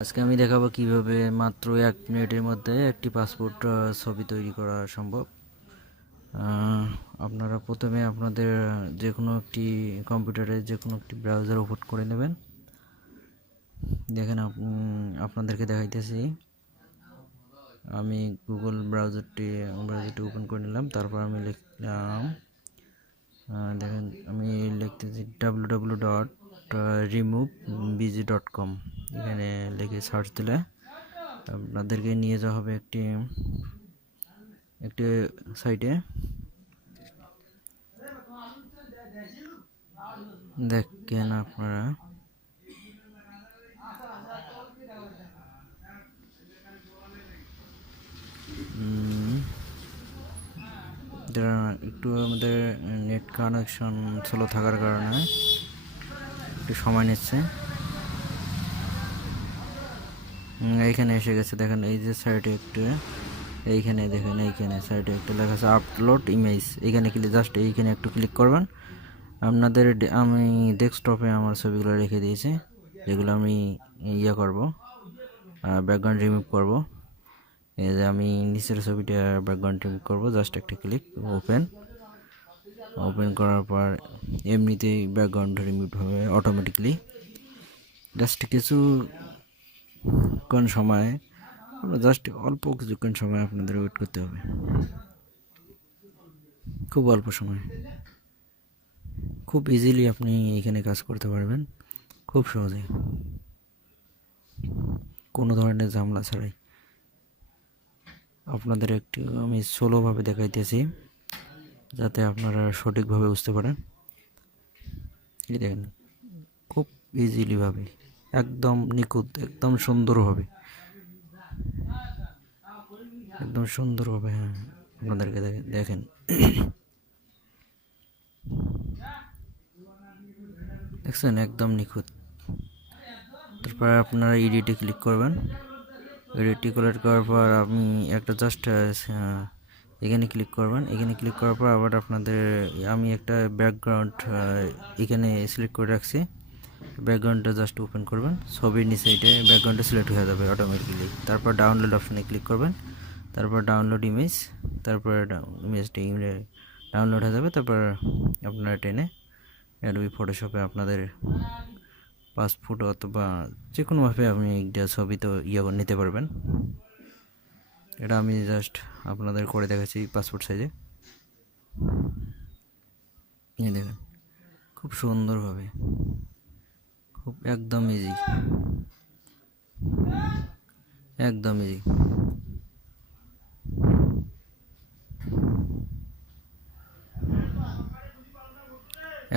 আজকে আমি দেখাবো কিভাবে মাত্র 1 মিনিটের মধ্যে একটি পাসপোর্ট ছবি তৈরি করা সম্ভব। আপনারা প্রথমে আপনাদের যে কোনো একটি কম্পিউটারে যে কোনো একটি ব্রাউজার ওপেন করে নেবেন। দেখেন আপনাদেরকে দেখাইতেছি, আমি গুগল ব্রাউজারটি ওপেন করে নিলাম। তারপর আমি লিখলাম, দেখেন আমি লিখতেছি www.removebg.com। এখানে লিখে সার্চ দিলে আপনাদেরকে নিয়ে যাওয়া হবে একটি সাইটে। দেখেন আপনারা একটু আমাদের নেট কানেকশন স্লো থাকার কারণে একটু সময় নিচ্ছে। এইখানে এসে গেছে, দেখেন এই যে সাইডে একটু এইখানে দেখেন, এইখানে সাইডে একটা লেখা আছে আপলোড ইমেজ। এইখানে জাস্ট এইখানে একটু ক্লিক করবেন। আপনাদের আমি ডেস্কটপে আমার ছবিগুলো রেখে দিয়েছি, যেগুলো আমি করব, ব্যাকগ্রাউন্ড রিমুভ করব। এই যে আমি নিচের ছবিটা ব্যাকগ্রাউন্ড রিমুভ করব, জাস্ট একটা ক্লিক, ওপেন করার পর এমনিতেই ব্যাকগ্রাউন্ড রিমুভ হবে অটোমেটিকলি। জাস্ট কিছুক্ষণ সময়, জাস্ট অল্প কিছুক্ষণ সময় আপনাদের ওয়েট করতে হবে, খুব অল্প সময়। খুব ইজিলি আপনি এখানে কাজ করতে পারবেন, খুব সহজে, কোনো ধরনের ঝামেলা ছাড়াই। আপনাদের একটু আমি স্লোভাবে দেখাইতেছি যাতে আপনারা সঠিকভাবে বুঝতে পারেন। এই দেখেন, খুব ইজিলিভাবে, একদম নিখুঁত, একদম সুন্দরভাবে, একদম সুন্দরভাবে। হ্যাঁ, আপনাদেরকে দেখেন দেখছেন, একদম নিখুঁত। তারপর আপনারা এডিটে ক্লিক করবেন। এডিটে ক্লিক করার পর আপনি একটা জাস্ট এখানে ক্লিক করবেন। এখানে ক্লিক করার পর আবার আপনাদের আমি একটা ব্যাকগ্রাউন্ড এখানে সিলেক্ট করে রাখছি। ব্যাকগ্রাউন্ডটা জাস্ট ওপেন করবেন, ছবির নিচে এটা ব্যাকগ্রাউন্ডটা সিলেক্ট হয়ে যাবে অটোমেটিক্যালি। তারপর ডাউনলোড অপশানে ক্লিক করবেন, তারপর ডাউনলোড ইমেজ, তারপর ইমেজটি ডাউনলোড হয়ে যাবে। তারপর আপনারা টেনে অ্যাডোবি ফটোশপে আপনাদের পাসপোর্ট অথবা যে কোনোভাবে আপনি একটা ছবি তো নিতে পারবেন। এটা আমি জাস্ট আপনাদের করে দেখাচ্ছি পাসপোর্ট সাইজে। এই দেখেন, খুব সুন্দরভাবে, খুব একদম ইজি, একদম ইজি।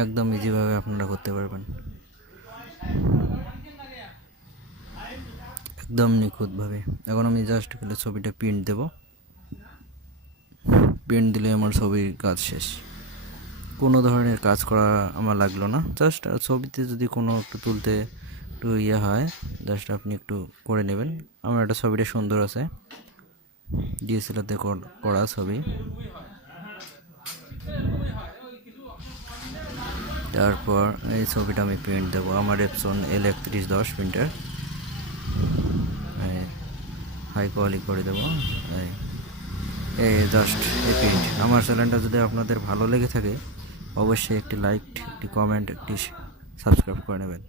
একদম ইজিভাবে আপনারা করতে পারবেন, একদম নিখুঁতভাবে। এখন আমি জাস্ট ছবিটা প্রিন্ট দেব, প্রিন্ট দিলে আমার ছবির কাজ শেষ। কোনো ধরনের কাজ করা আমার লাগলো না, জাস্ট ছবিতে যদি কোনো একটু তুলতে একটু হয়, জাস্ট আপনি একটু করে নেবেন। আমার একটা ছবিটা সুন্দর আছে, ডিএসএলআরতে করা ছবি। তারপর এই ছবিটা আমি প্রিন্ট দেবো, আমার Epson L3110 printer, high quality করে দেবো। এই জাস্ট এই প্রিন্ট। আমার চ্যানেলটা যদি আপনাদের ভালো লেগে থাকে, অবশ্যই একটি লাইক, একটি কমেন্ট, একটি সাবস্ক্রাইব করে নেবেন।